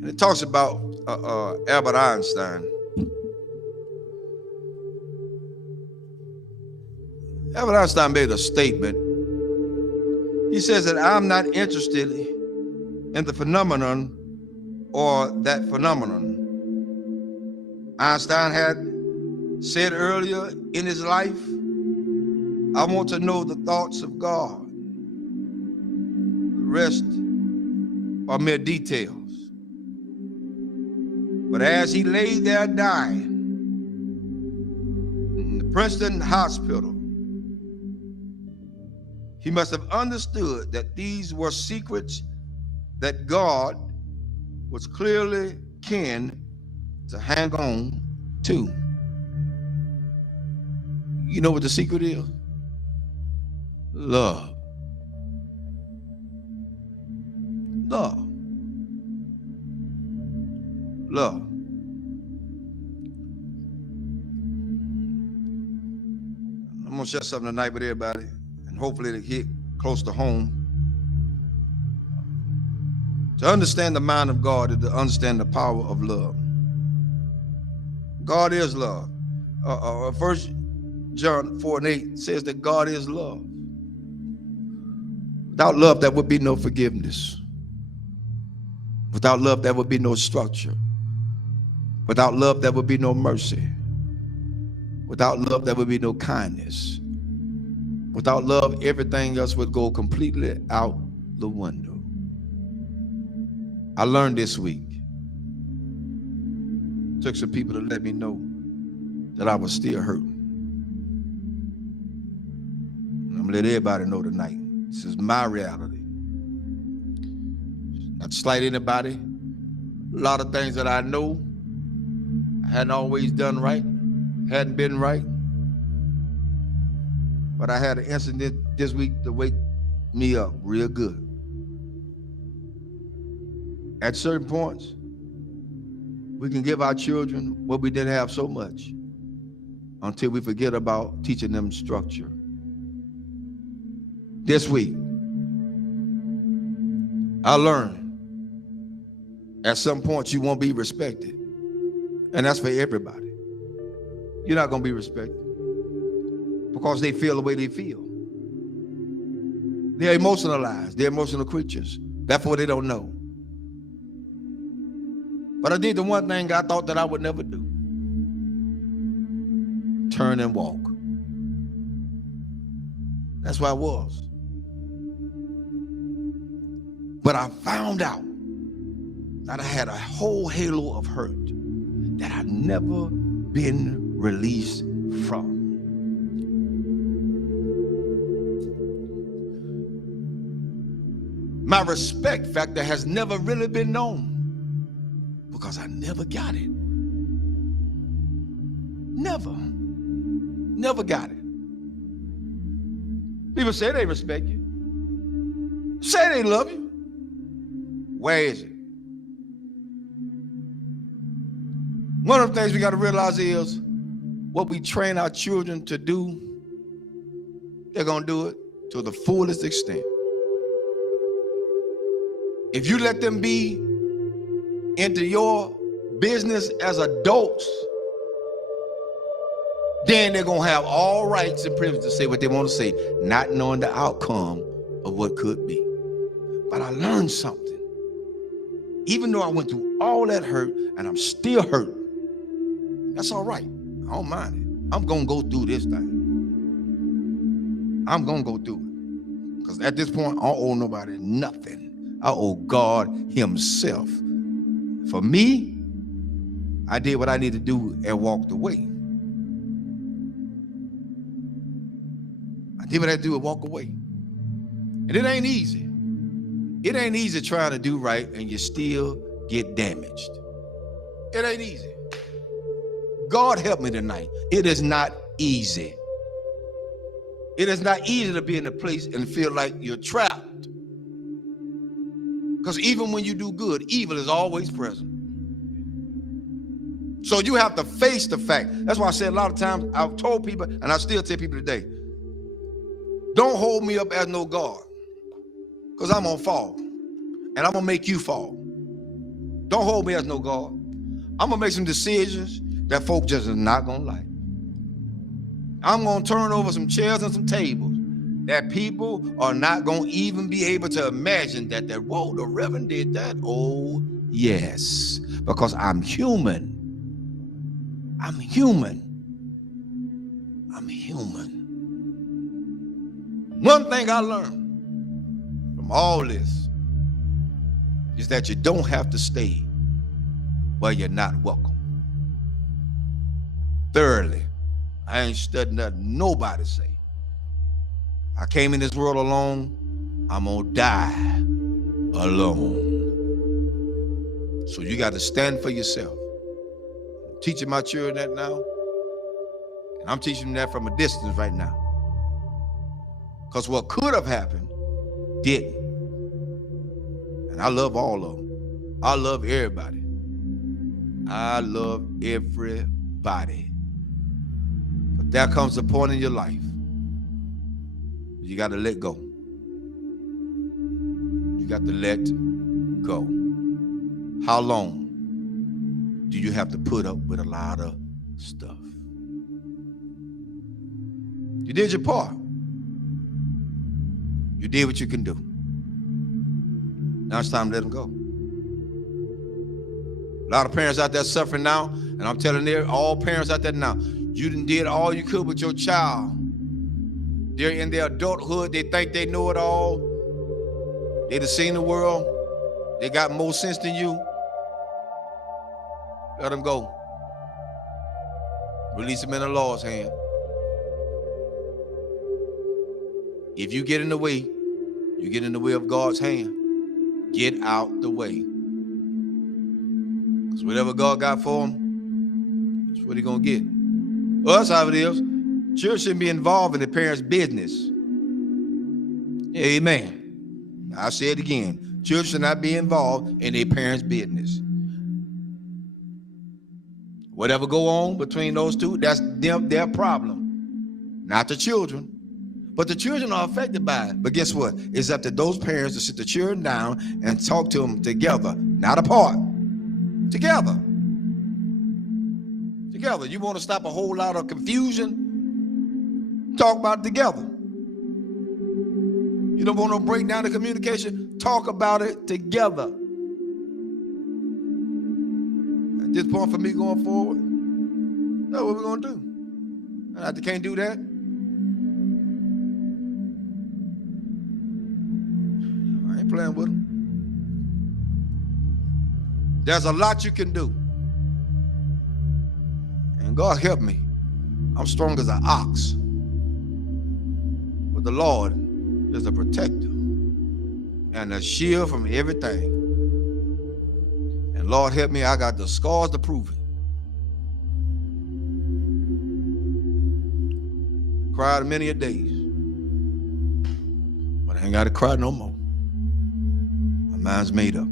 And it talks about Albert Einstein. Albert Einstein made a statement. He says that I'm not interested in the phenomenon or that phenomenon. Einstein had said earlier in his life, I want to know the thoughts of God. The rest are mere details. But as he lay there dying in the Princeton hospital, he must have understood that these were secrets that God was clearly keen to hang on to. You know what the secret is? Love. Love. Love. I'm going to share something tonight with everybody, and hopefully it'll hit close to home. To understand the mind of God is to understand the power of love. God is love. 1 John 4:8 says that God is love. Without love, there would be no forgiveness. Without love, there would be no structure. Without love, there would be no mercy. Without love, there would be no kindness. Without love, everything else would go completely out the window. I learned this week. Took some people to let me know that I was still hurting. And I'm gonna let everybody know tonight. This is my reality. Not to slight anybody. A lot of things that I know I hadn't always done right, hadn't been right. But I had an incident this week to wake me up real good. At certain points, we can give our children what we didn't have so much until we forget about teaching them structure. This week, I learned at some point you won't be respected. And that's for everybody. You're not going to be respected because they feel the way they feel. They're emotionalized. They're emotional creatures. Therefore, they don't know. But I did the one thing I thought that I would never do. Turn and walk. That's where I was. But I found out that I had a whole halo of hurt that I'd never been released from. My respect factor has never really been known because I never got it. Never got it. People say they respect you. Say they love you. Where is it? One of the things we got to realize is what we train our children to do, they're going to do it to the fullest extent. If you let them be into your business as adults, then they're going to have all rights and privileges to say what they want to say, not knowing the outcome of what could be. But I learned something. Even though I went through all that hurt and I'm still hurting, that's all right. I don't mind it. I'm going to go through this thing. I'm going to go through it. Because at this point, I don't owe nobody nothing. I owe God himself. For me, I did what I needed to do and walked away. I did what I had to do and walk away. And it ain't easy. It ain't easy trying to do right and you still get damaged. It ain't easy. God help me tonight. It is not easy. It is not easy to be in a place and feel like you're trapped. Because even when you do good, evil is always present. So you have to face the fact. That's why I said a lot of times, I've told people, and I still tell people today, don't hold me up as no God. Because I'm going to fall. And I'm going to make you fall. Don't hold me as no God. I'm going to make some decisions that folk just are not going to like. I'm going to turn over some chairs and some tables that people are not going to even be able to imagine that, whoa, the Reverend did that. Oh, yes, because I'm human. I'm human. I'm human. One thing I learned from all this is that you don't have to stay where you're not welcome. Thirdly, I ain't studying nothing nobody say. I came in this world alone. I'm gonna die alone. So you got to stand for yourself. I'm teaching my children that now, and I'm teaching them that from a distance right now. Because what could have happened didn't. And I love all of them. I love everybody. I love everybody. But there comes a point in your life you got to let go. You got to let go. How long do you have to put up with a lot of stuff? You did your part. You did what you can do. Now it's time to let them go. A lot of parents out there suffering now, and I'm telling all parents out there now, you done did all you could with your child. They're in their adulthood. They think they know it all. They done seen the world. They got more sense than you. Let them go. Release them in the Lord's hand. If you get in the way, you get in the way of God's hand. Get out the way. Because whatever God got for them, that's what he's going to get. Well, that's how it is. Children shouldn't be involved in the parents' business. Amen. I'll say it again. Children should not be involved in their parents' business. Whatever go on between those two, that's their problem. Not the children. But the children are affected by it. But guess what? It's up to those parents to sit the children down and talk to them together, not apart. Together. Together. You want to stop a whole lot of confusion? Talk about it together. You don't want to break down the communication? Talk about it together. At this point for me going forward, that's what we're going to do. And if they can't do that, I ain't playing with them. There's a lot you can do. And God help me. I'm strong as an ox. But the Lord is a protector and a shield from everything. And Lord help me, I got the scars to prove it. Cried many a days. But I ain't got to cry no more. My mind's made up.